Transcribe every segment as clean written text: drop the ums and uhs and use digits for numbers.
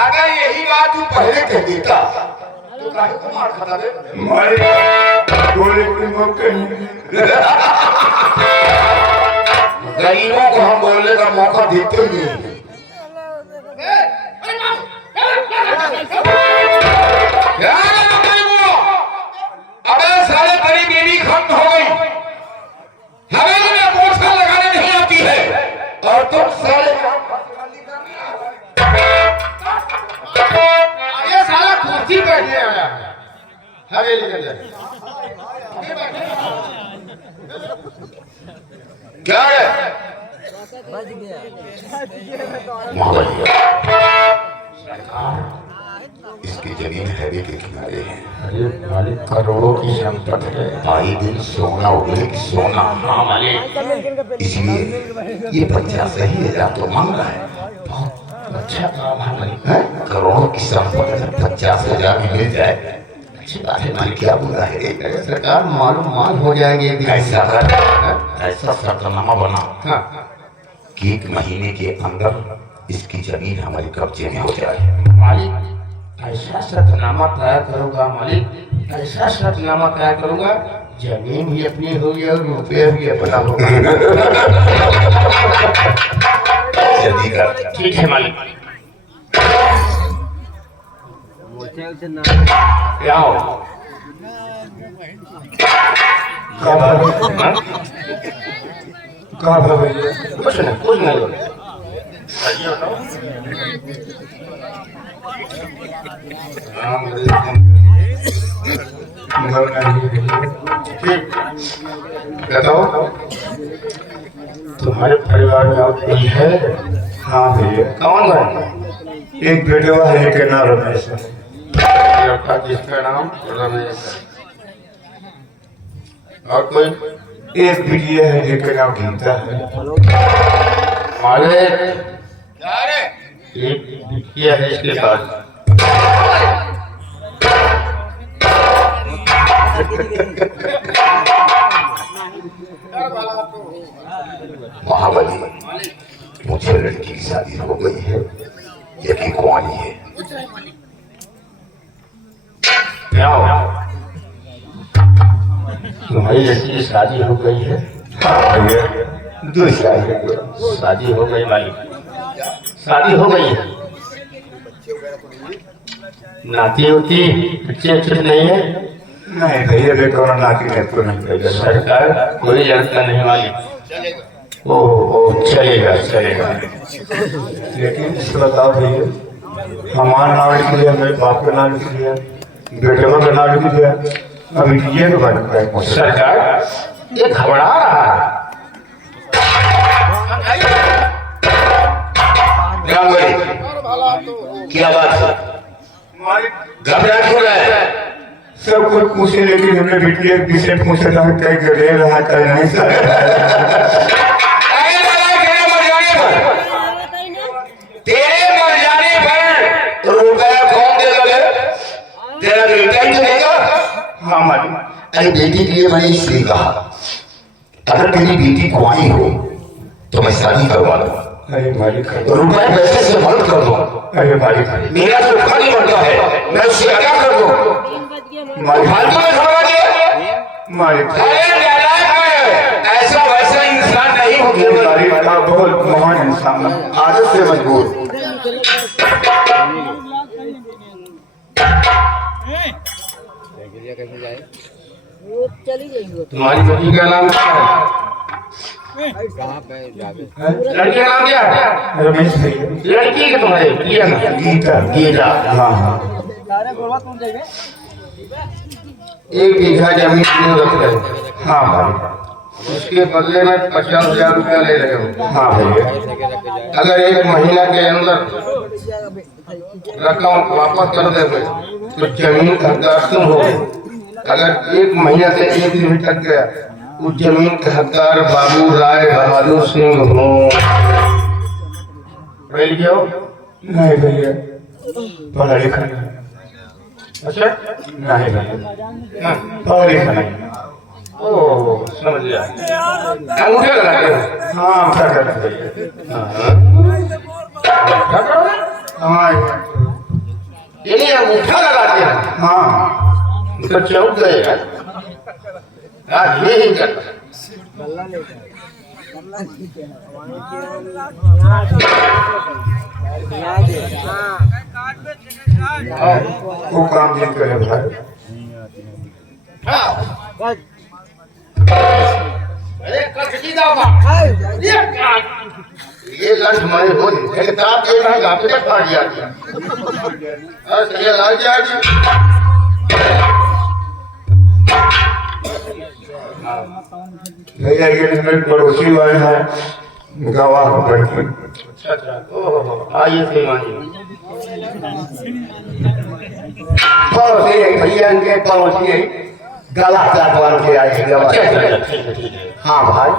अगर यही बात तू पहले कह देता तो काहे को मार खाता रे? मारे बोले कोई मौके गरीबों को हम बोलने का मौका देते ही नहीं। अबे साले तेरी बीवी खत्म हो गई, हवेली में पोछा लगाने नहीं आती है और तुम साले ये साला कुर्सी बैठने आया हवेली के अंदर। क्या है? इसकी जमीन हैवी के किनारे है। अरे मालिक करोड़ों की संपत्ति है। आई दिन सोना उगले सोना। हाँ मालिक, इसलिए ये 85,000 तो मांग रहा है। बहुत अच्छा काम है मालिक। करोड़ों की संपत्ति 50,000 में मिल जाए अच्छी बात है मालिक। क्या बोल रहा है सरकार मालूम माल हो जाएंगे। ऐसा शर्तनामा बना कि 1 महीने के अंदर इसकी जमीन हमारे कब्जे में हो जाए। मालिक ऐसा शर्तनामा तैयार करूंगा मालिक, ऐसा शर्तनामा तैयार करूंगा जमीन भी अपनी होगी और रुपया भी अपना होगा। जल्दी कर। ठीक है मालिक। क्या हो? कुछ नहीं बताओ तुम्हारे परिवार में और कोई है? हाँ भैया। कौन है? एक बेटवा है, एक नाम रमेश है। लड़का जिसका नाम रमेश है। और कोई? एक बिटिया है जिसका नाम गीता है। हमारे एक बिटिया है इसके पास। महाबली, मुझे लड़की की शादी हो गई है, यकीन कुंवारी है। क्या हो? तुम्हारी लड़की की शादी हो गई है? दूसरा शादी हो गई मालिक, शादी हो गई है। नाती होती अच्छे अच्छे नहीं है? नहीं भैया देखो नाती तो नहीं। सरकार कोई लड़का नहीं मालिक। ओ चलेगा चलेगा। लेकिन बताओ भैया हमारा नाम लिख लिया, मेरे बाप का नाम लिख लिया, बेटे का नाम लिख लिया, अभी ये तो सरकार ये घबरा रहा है। क्या बात है? घबरा क्यों रहा है? सब कुछ पूछे लेकिन हमने बिटिया पीछे पूछा था कहीं गले रहा कहीं नहीं तेरे मर जाने पर रुपया कौन देगा? तेरा बेटा ही देगा। हाँ मालिक। अरे बेटी के लिए मैंने इसलिए कहा अगर तेरी बेटी कुंवारी हो तो मैं शादी करवा दूं। अरे मालिक रुपए पैसे से मदद कर दो। अरे मालिक मेरा तो खाली बनता है, मैं उससे क्या कर दूं? फालतू में खबरा दिया मालिक। ऐसा वैसा इंसान नहीं होगा। मालिक का बहुत महान इंसान है, आदत से मजबूर। तुम्हारी बेटी का नाम क्या है? लड़की का नाम क्या है? रमेश भैया। लड़की के तुम्हारे गीता। गीता हाँ हाँ। 1 बीघा जमीन रख रहे हो? हाँ भाई। उसके बदले में 50,000 रुपया ले रहे हो? हाँ भैया। अगर 1 महीना के अंदर रकम वापस कर देंगे तो जमीन का हकदार तुम हो। अगर 1 महीना से 1 दिन तक गया उस जमीन के हकदार बाबू राय बहादुर सिंह हो। नहीं भैया पढ़ा लिखा नहीं। अच्छा नहीं भैया पढ़ा लिखा नहीं। ओह समझ गया। अंगूठा लगाते हो? हाँ क्या करते भैया। हाँ अंगूठा लगा दिया। हाँ तो चौक गए यार, आज ये ही कर वो काम नहीं करे भाई। अरे कटकी दावा ये लंच हमारे हो एक ताप ये ना गाते तक खा दिया ये ला जाएगी। भैया ये मेरे पड़ोसी वाले हैं गवाह बैठे। अच्छा ओह आइए श्रीमान जी। पड़ोसी है भैया इनके पड़ोसी है गला चाटवान के आए गवाह। ठीक है। हाँ भाई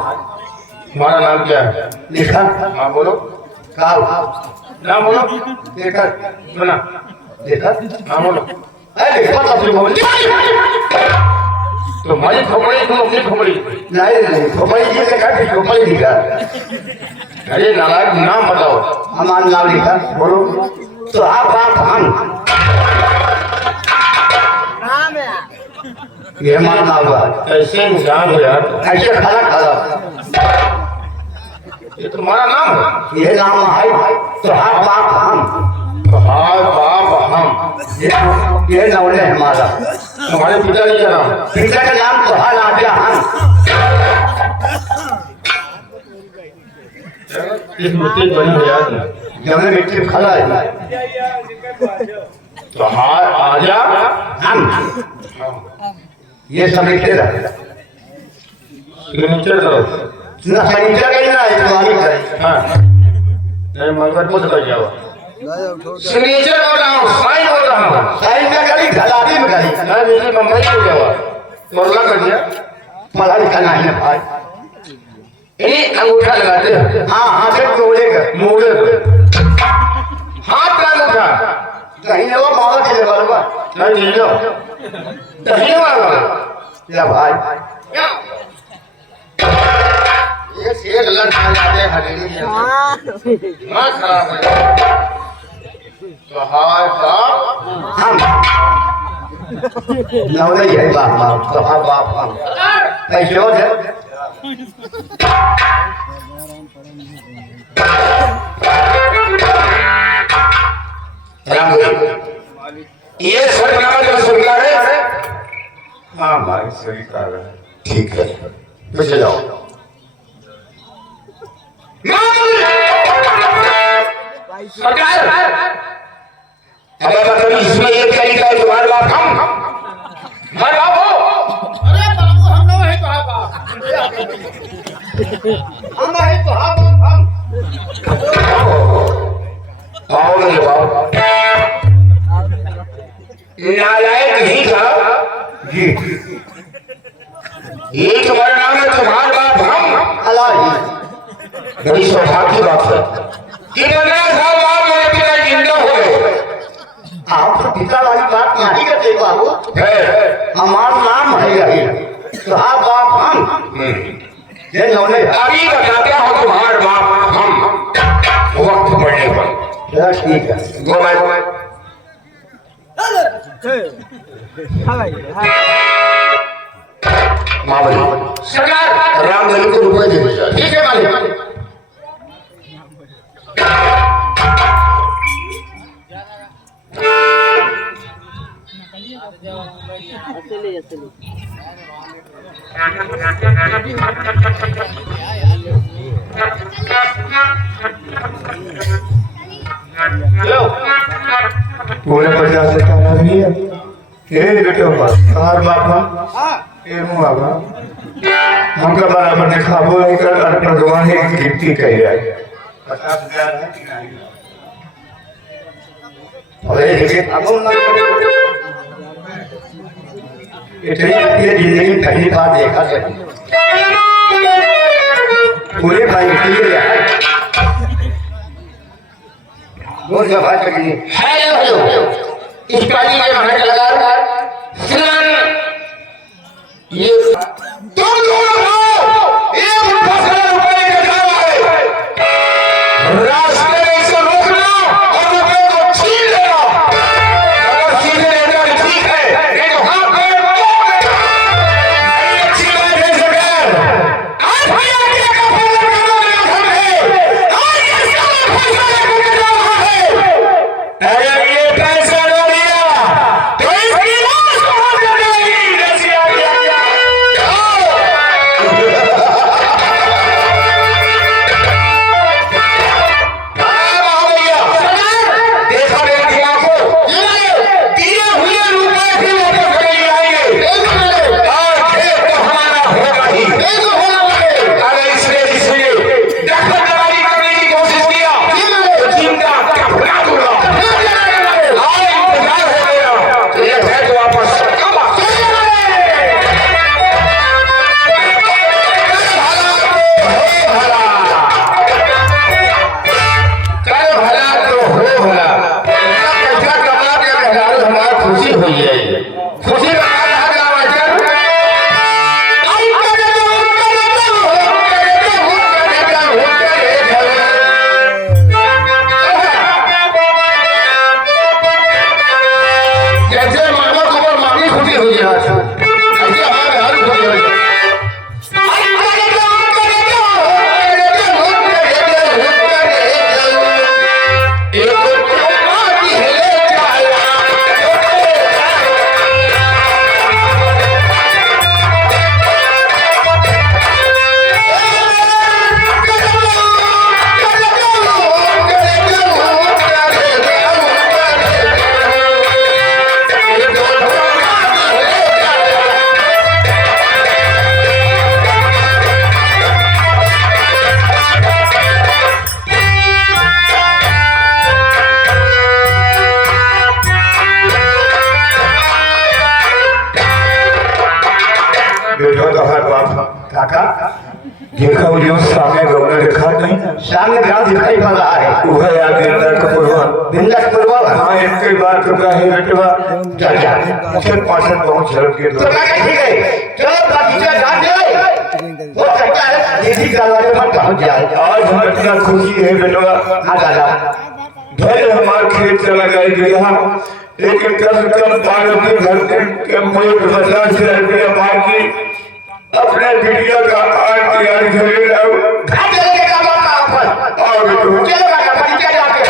तुम्हारा नाम क्या है? लिखा हाँ बोलो। काल नाम बोलो। लिखा सुना लिखा हाँ बोलो। अरे लिखा तो फिर बोल तुम्हारी खोपड़ी तुम अपनी खोपड़ी। नहीं खोपड़ी जी लिखा कि खोपड़ी लिखा। अरे नालायक नाम बताओ। हमारा नाम लिखा बोलो तो आप हम ये हमारा नाम हुआ। ऐसे इंसान हो यार, ऐसे खाना खाना ये तुम्हारा नाम है? ये नाम है तो आप हम हाय बाप हम। ये नौले हमारा तुम्हारे पिताजी का नाम? पिता का नाम तो हाल आजा हम। इस मूर्ति बनी है यार। जमने मिट्टी खड़ा है तो हाय आजा हम ये सब लिखे रहा सिग्नेचर करो। ना फर्नीचर का ना है तुम्हारी का। हाँ नहीं मगर कुछ कर जाओ। सिग्नेचर बोल रहा हूँ, साइन बोल रहा हूँ। साइन में करी घलाटी में करी मैं दिल्ली मुंबई में जावा मोरला कर दिया। पढ़ा लिखा नहीं है भाई। इन्हीं अंगूठा लगाते हैं। हाँ हाँ से मोड़े का मोड़े पे हाथ का अंगूठा कहीं ना वो मावा के बरबर नहीं ले लो दही वाला या भाई ये एक लड़का जाते हवेली में मां खराब है तो हाय बाप हम नौले है बाप बाप तो हाँ बाप हम ऐसे हो जाए ये सरनामा जो स्वीकार है। हाँ भाई सही कह रहे हैं। ठीक है पीछे जाओ। सरकार अब मतलब इसमें एक तरीका है तुम्हारे बाप हम हमारे बाप हो। अरे बाबू हम लोग है तो हाँ बाप हम है तो हाँ बाप हम आओ मेरे बाप नालायक नहीं था जी ये तुम्हारा नाम है तुम्हारे बाप हम। अल्लाह बड़ी सौभाग्य की बात है कि 15 साल बाद मेरे पिता जिंदा हो गए। आप तो पिता वाली बात नहीं करते बाबू। है हमारा नाम है यही तो हाँ बाप हम ये नौले अभी बताता हूँ तुम्हारे बाप हम वक्त पड़ने पर। ठीक है गो मैं मावली सरकार रामधनी को रुपए दे दीजिए। ठीक है मालिक। पूरे 50 का नहीं है ये बेटो हर बाप ये मुँह बाबा हमका बराबर दिखाबो कर अर्पण भगवान एक गिफ्टी कह जाए 50,000 है कि नहीं अरे देखिए अब ये जिंदगी पहली बार देखा है पूरे भाई के लिए वो जब भाई के लिए हेलो इस पार्टी के महाराज लगा श्रीमान ये तुम दोनों हो एक फसल रुपए का दावा है रास्ते में इसे रोकना और रुपए को छीन लेना। अगर काका देखा वो जो सामने गौना दिखा नहीं ना, सामने गांव दिखाई पड़ रहा है, वो है यार बिंदर कपूरवा। बिंदस पुरवा। हाँ इनके बात तो का है बेटवा, चल जा। फिर पासन पहुंच चल के तो काका ठीक है, चलो बागीचा जा दे, वो कहता है दीदी दरवाजे पर पहुंच जाए। आज हम इतना खुशी है बेटवा। हाँ दादा, भले हमारे खेत चला गया, लेकिन कम से कम पार्वती घर के मुल्क 50 रुपया बाकी अपने बिटिया का आज तैयारी करे लाओ। घर चलेंगे काम पर। आओ बेटो। चलो काका बागीचा जाके।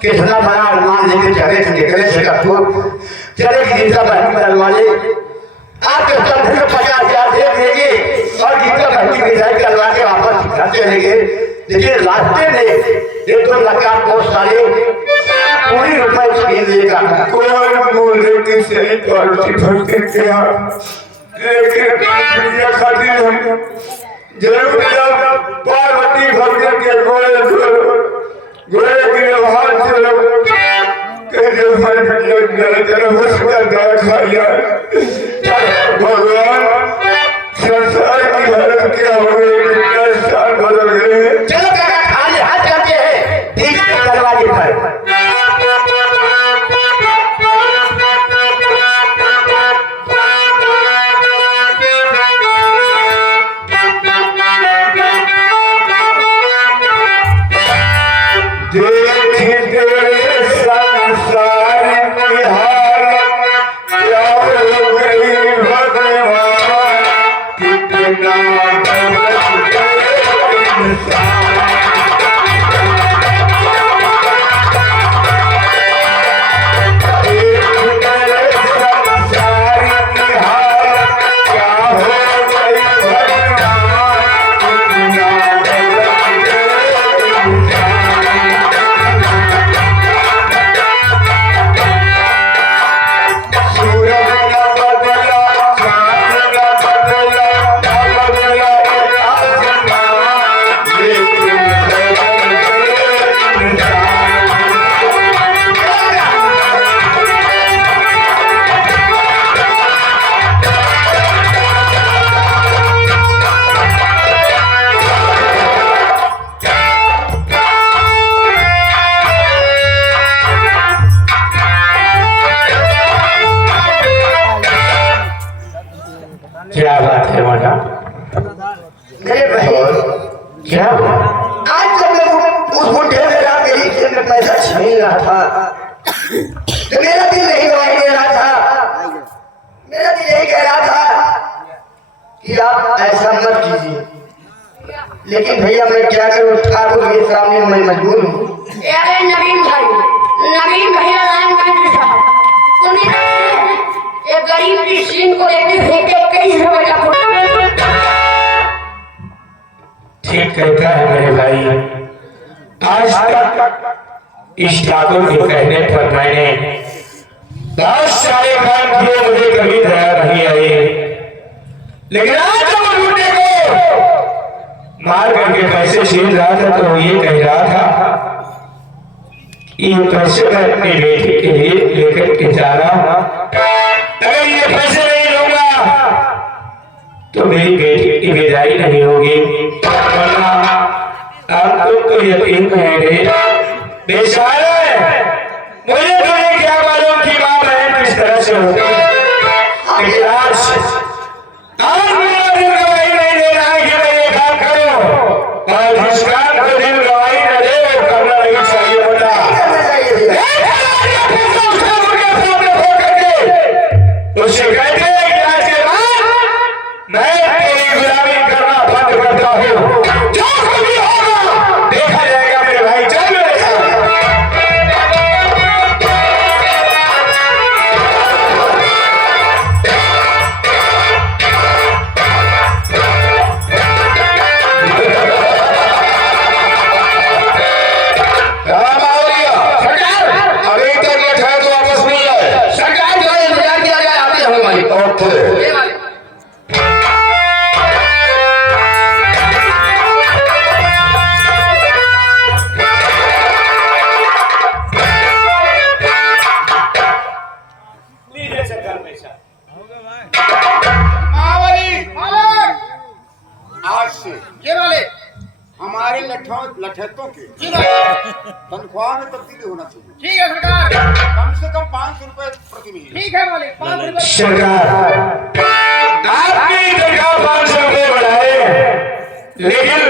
कितना बड़ा अनुमान लेके चले थे, निकले थे कपूर चले गीता बहन दरवाजे आपके तंत्र को 50,000 दे देंगे और गीता बहन की विदाई करवा के वापस घर चले गए। लेकिन रास्ते में एक तो लगा बहुत सारे पूरी रुपए छीन लेगा। कोई बोले कि सही पार्वती भक्ति के यहाँ, लेकिन दुनिया खाती हम जरूर पार्वती भक्ति के गोले के हाथ चलो कहते हमारे बिटिया जन्म उसका दाग खाया। भगवान संसार की हालत क्या हो गई, स्थान बदल गए। चलो काका खाली हाथ करते हैं बीच के दरवाजे पर। क्या बात है मैडम? मेरे भाई क्या आज जब मैं उस बुढ़े मेरी जेब में पैसा छीन रहा था तो मेरा दिल नहीं गवाही दे रहा था। मेरा दिल यही कह रहा था कि आप ऐसा मत कीजिए, लेकिन भैया मैं क्या करूं, ठाकुर के सामने मैं मजबूर हूँ। अरे नवीन भैया ये गरीब की सीन को लेते फेंके कई समय का ठीक कहता है मेरे भाई। आज तक इस ठाकुर के कहने पर मैंने बहुत सारे काम किए, मुझे कभी दया नहीं आई, लेकिन आज जब बूढ़े को मार करके पैसे छीन रहा था तो ये कह रहा था ये पैसे मैं अपनी बेटी के लिए लेकर के जा रहा हूं, अगर ये पैसे नहीं लूंगा तो मेरी बेटी की विदाई नहीं होगी। वरना आप लोग तो यकीन करेंगे बेचारे, मुझे तो ये क्या मालूम कि माँ बहन किस तरह से होती है। लेकिन आज मेरा दिल गवाही नहीं दे रहा है कि मैं ये काम करूं, और जिस काम को दिल गवाही न दे वो करना नहीं चाहिए होता। उससे कहते हैं कि आज के बाद मैं तेरी गुलामी करना बंद करता हूँ, जो कभी होगा देखा जाएगा मेरे भाई। चल मेरे साथ। आज से ये वाले हमारे लठैतों के तनख्वाह में तब्दीली होना चाहिए। ठीक है सरकार, कम से कम 500 रुपए प्रति महीने। ठीक है वाले 5 रुपए सरकार आपकी तनख्वाह 500 रुपए बढ़ाए, लेकिन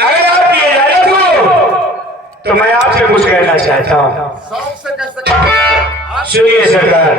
अगर आपकी इजाजत हो तो मैं आपसे कुछ कहना चाहता हूँ। शौक से कह सकते हैं। सुनिए सरकार,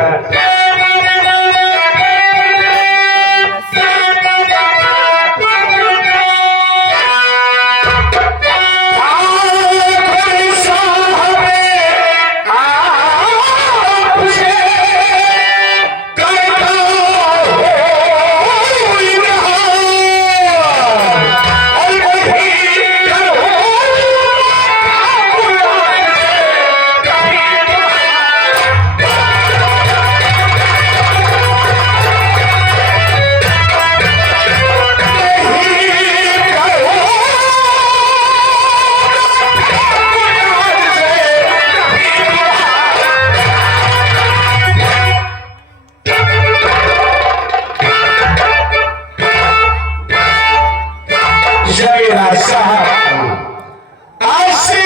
आज से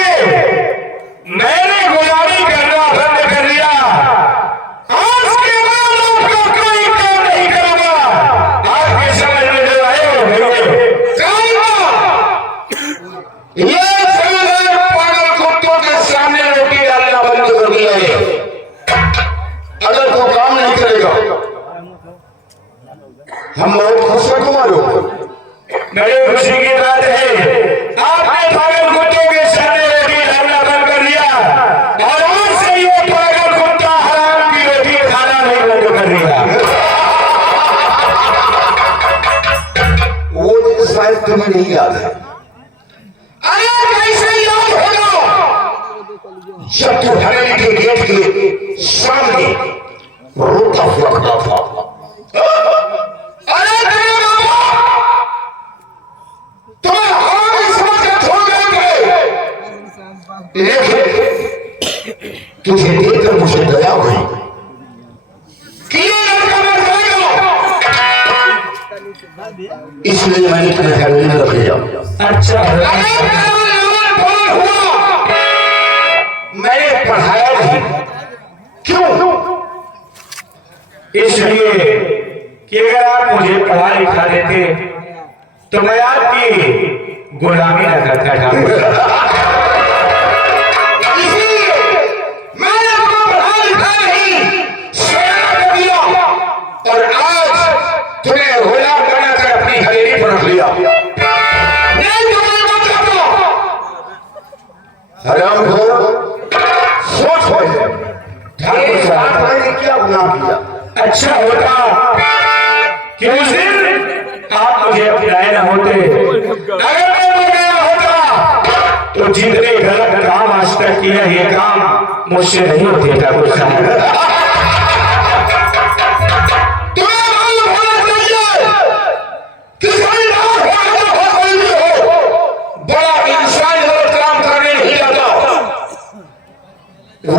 मैंने गुलामी करना बंद कर दिया। आज के बाद आपका कोई काम नहीं करूंगा। आपके समझ में जो आए वो करेंगे। ये समझदार पागल कुत्तों के सामने रोटी डालना बंद कर दिया है। अगर तू काम नहीं करेगा हम बहुत खुश हैं तुम्हारे। बड़ी खुशी की बात है, आपने पागल कुत्तों के सामने रोटी डालना बंद कर दिया, और आज से ये पागल कुत्ता हराम की रोटी खाना नहीं बंद कर दिया। वो दिन शायद तुम्हें नहीं याद है। अरे कैसे याद होगा जब तू हवेली के गेट के सामने रोता हुआ खड़ा था। अरे तेरे बाबा तुम्हें हराम समझ कर छोड़ देंगे। तुझे देखकर मुझे दया हुई कि ये लड़का मर जाएगा, इसलिए मैंने तुम्हें हवेली में रख लिया। अच्छा हुआ मैंने पढ़ाया नहीं। क्यों? इसलिए कि अगर आप मुझे पढ़ा लिखा देते तो मैं आपकी गुलामी न करता ठाकुर। इसलिए मैंने आपको पढ़ा लिखा नहीं, सयाना कर दिया, और आज तुम्हें गुलाम बनाकर अपनी हवेली पर रख लिया। हराम सोच ठाकुर साहब मैंने क्या गुनाह किया। अच्छा होता कि उस दिन आप मुझे अपनाए न होते। अगर मैं मर गया होता तो जितने गलत काम आज तक किया ये काम मुझसे नहीं होते ठाकुर साहब। तुम्हें मालूम होना चाहिए कि कोई बात हो कोई भी हो,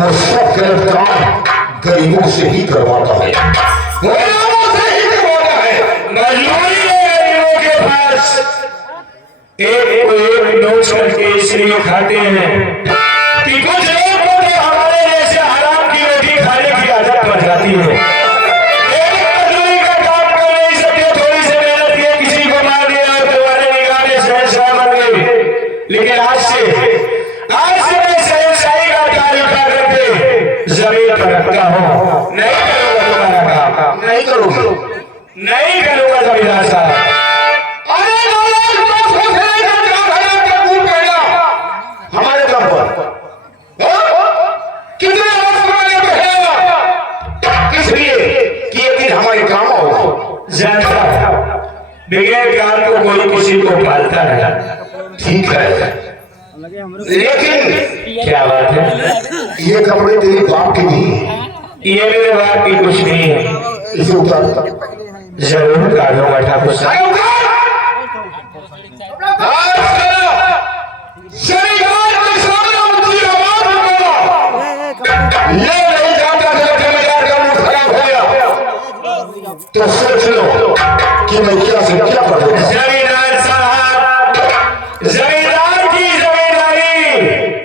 वो सब गलत काम गरीबों से ही करवाता है, गरीबों से ही करवाता है। मजबूरी है गरीबों के पास, एक को एक नोच करके इसलिए खाते हैं कि कुछ लोग को तो हमारे जैसे हराम की रोटी खाने की आदत पड़ जाती है। एक मजदूरी का काम कर नहीं सकते, थोड़ी सी मेहनत किए, किसी को मार दिया और तुम्हारे निगाह में शहंशाह बन गए। लेकिन आज से मैं शहंशाही का तारीफा करके जमीन पर रखता हूँ। नहीं करूंगा तुम्हारा काम, नहीं करोगे, नहीं करूंगा जमींदार साहब। हमारे दम पर कितने इसलिए कि एक दिन हमारे काम आओ। जानता बगैर काम को कोई किसी को पालता है। ठीक है, लेकिन क्या बात है, ये कपड़े तेरे बाप के नहीं है, ये मेरे बाप की कुछ नहीं है। इसे उतार। जरूर काटूंगा ठाकुर साहब। ये नहीं जानता था जमींदार का मुंह खराब हो गया, तो सोच लो कि मैं क्या से क्या कर दूंगा। जमींदार साहब, जमींदार की जमींदारी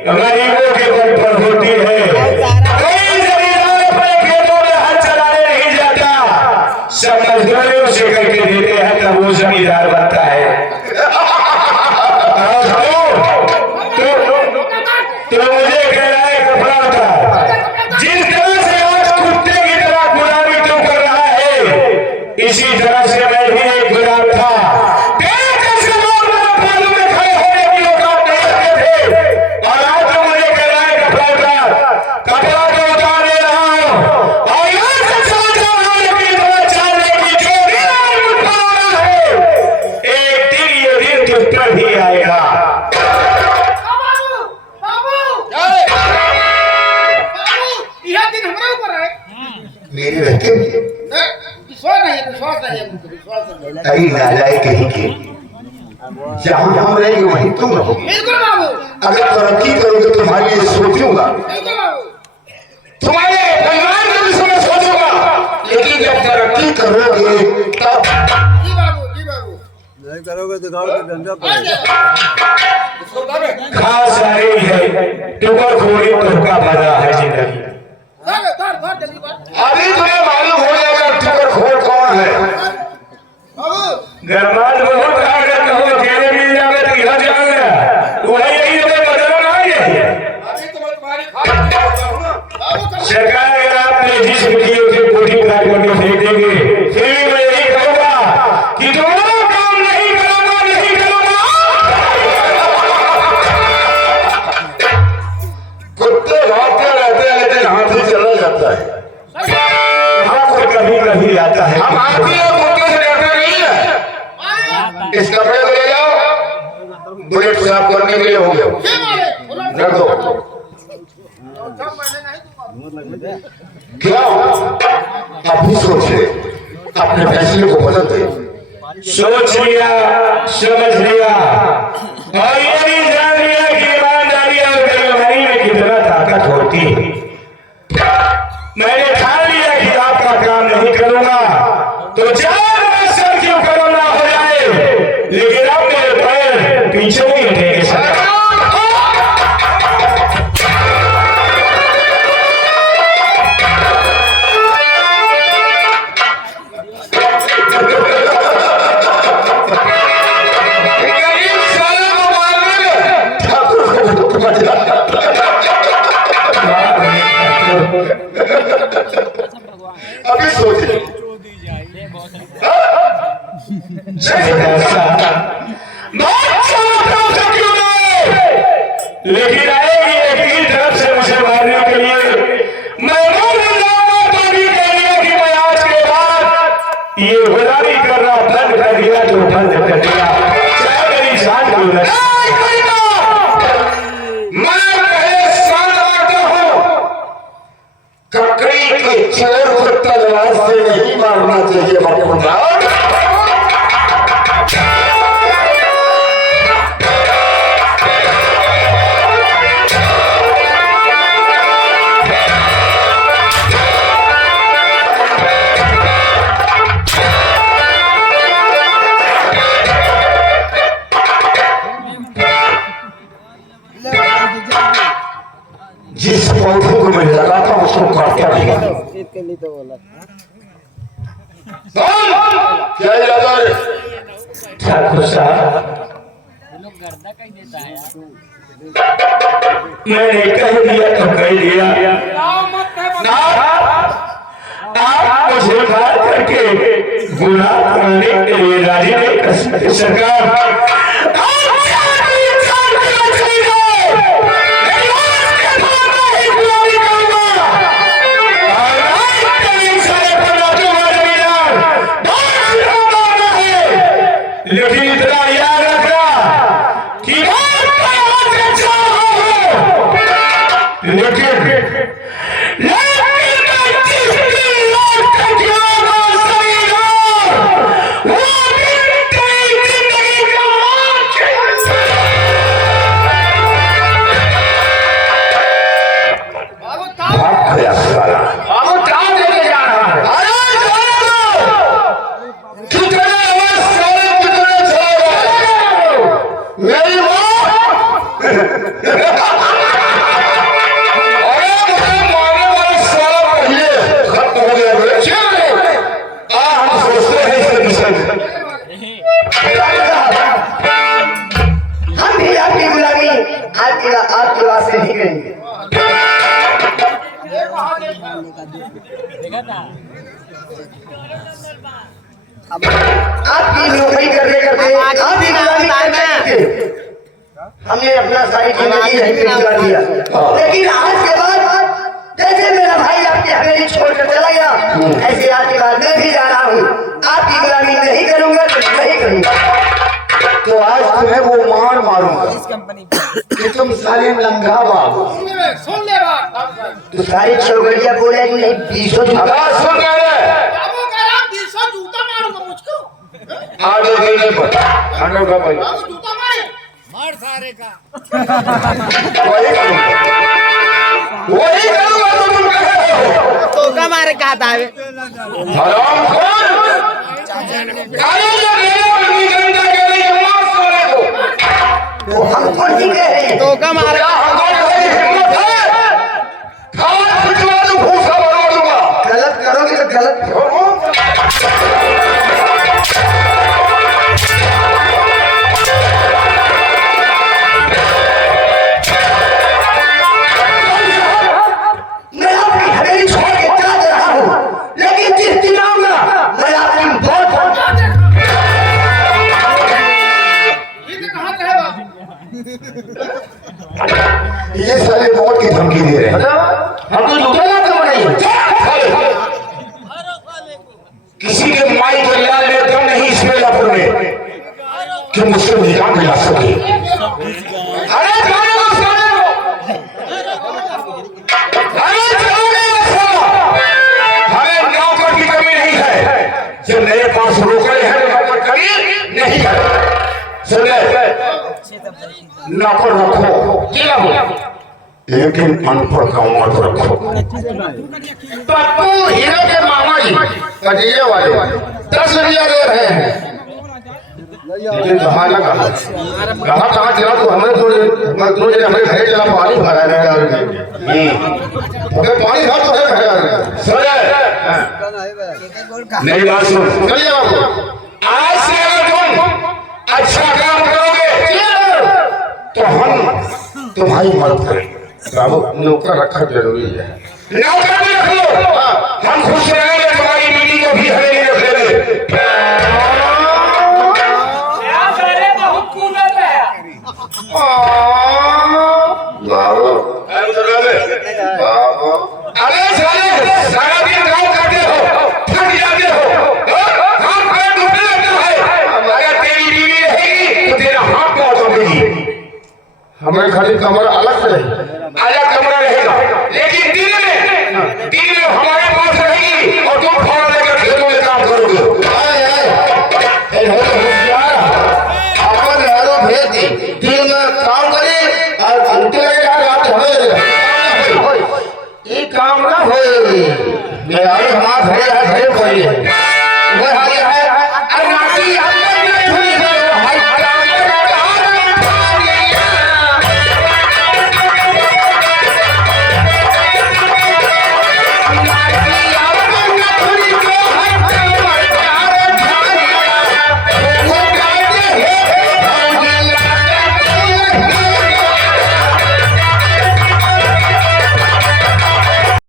गरीबों के बल पर होती है। कोई जमींदार अपने खेतों में हल चलाने नहीं जाता, सब मजदूरों से करके देते हैं, तब वो जमींदार बनता है। तो मुझे कह रहा है कपड़ा उतार। जिस तरह से आज कुत्ते की तरह गुलामी तू कर रहा है, इसी तरह से मैं भी एक गुलाम था। तेरे जैसे लोग मेरे बाजू में खड़े होने की औकात नहीं रखते थे, और आज तो मुझे कह रहा है कपड़ा उतार। कपड़ा तो उतार ले रहा हूं, और यहाँ से समझ रहा हूं कि तुम्हें चालने की जो भी आज मुझ पर आ रहा है, एक दिन ये दिन तुझ पर भी आएगा। मेरे रहते कई नालायक कहीं के, जहां हम रहेंगे वहीं तुम रहोगे। अगर तरक्की करोगे तुम्हारे लिए सोचूंगा, तुम्हारे परिवार के विषय में सोचूंगा, लेकिन जब तरक्की करोगे तब नहीं करोगे तो गाँव के धंधा पड़ेगा। खास रही है टुकर खोरी टुका भरा है जिंदगी। अभी तुम्हें मालूम हो जाएगा टुकर खोर कौन है। गरमाल बहुत ताकत हो, तेरे मिल जावे तो इधर जाएगा, वही यही तो बदल ना है। सरकार अगर आपने जिस किए उसे कोठी काट करके फेंक देंगे, फिर भी मैं यही कहूंगा कि तुम्हारा काम नहीं करूंगा, नहीं करूंगा। कुत्ते भागते रहते हैं लेकिन हाथी चला जाता है। हाँ, तो कभी कभी आता है। हम हाथी और कुत्ते से डरते नहीं है। इस कपड़े को ले जाओ, बुलेट साफ करने के लिए हो गया, रख दो। क्या अभी सोचे, अपने फैसले को बदल दे। सोच लिया, समझ लिया, और ये भी जान लिया कि ईमानदारी और बेईमानी में कितना ताकत होती है। मैंने ठान लिया कि आपका काम नहीं करूंगा, तो चाहे सर क्यों करो ना हो जाए, लेकिन अब मेरे पैर पीछे नहीं हटेंगे सरकार। अभी सोचे लेकिन आएगी एक ही तरफ से मुझे मारने के लिए। मैं मर जाऊंगा तो भी कहेगा कि मैं आज के बाद ये गुलामी करना बंद कर दिया, तो बंद कर दिया, चाहे मेरी जान क्यों न। ककड़ी के चोर को तलवार से नहीं मारना चाहिए बकवास। के लिए तो बोला क्या इरादा है? ठाकुर साहब मैंने कह दिया तो कह दिया आप मुझे मार करके गुनाह करने के लिए राजी नहीं कर सकते सरकार लेकिन इतना याद रखना कि लेकिन आपके वास्ते नहीं करेंगे आपकी नौकरी करते करते आपकी गुलामी करते हमने अपना सारी जिंदगी यहीं पे गुजार दिया लेकिन आज के बाद जैसे मेरा भाई आपकी हवेली छोड़कर चला गया ऐसे आज के बाद मैं भी जा रहा हूँ आपकी गुलामी नहीं करूंगा तो नहीं करूंगा तो आज तुम्हें वो मार मारूंगा कि तुम सालिम लंघा बाबू सुन ले बात तो सारी चौगड़िया बोले नहीं 20 सुन रहे बाबू कह रहा 200 जूता मारूंगा मुझको आगे नहीं पता खाने का भाई बाबू जूता मारे मार सारे का वही करूंगा तो तुम कह रहे हो तो का मारे कहा था हराम खोर काले जो मेरे अपनी गंदा के लिए मार सोने को वो हम कौन ही कह रहे हैं तो का मारे हमारी हिम्मत है खाना खिंचवा दूं भूसा भरवा दूंगा गलत करोगे तो गलत मैं आपकी हवेली छोड़ के चला जा रहा हूँ लेकिन जिस दिन आऊंगा मैं आपकी बहुत ये कहां का है बाबू ये साले मौत की धमकी दे रहे हैं हम तो जूता ना कर बनाइए किसी के माई के लाल में दम नहीं इस मेलापुर में कि मुझसे निजाम दिला सके अरे जाने दो साले को अरे जाने दो साला हमें नौकर की कमी नहीं है जो मेरे पास रोकड़े हैं नौकर कमी नहीं है सुने नौकर रखो लेकिन अनपढ़ का मत रखो पप्पू हीरो के मामा जी कजिए वाले 10 रुपया दे रहे हैं लेकिन बहाना कहाँ कहाँ चला तो हमें तो हमें घर चला पानी भरा है हमें पानी भर तो है मेरी बात सुन चलिए बाबू आज से अगर तुम अच्छा काम करोगे तो हम तुम्हारी मदद करेंगे बाबू नौकर रखा जरूरी है नौकर भी रख लो हम खुश रहेंगे तुम्हारी बीवी को भी हमें रख लेंगे अरे साले सारा दिन काम करते हो थक जाते हो हम पैर दुखने लगता है अगर तेरी बीवी रहेगी तो तेरा हाथ पाँव दबेगी हमें खाली कमरा अलग से रही अलग कमरा रहेगा लेकिन दिन में हमारे पास रहेगी और तुम खाना लेकर खेतों में काम करोगे दिन में काम करे और घंटे लगे रात हमें ये काम ना हो हमारे घरे घरे कोई है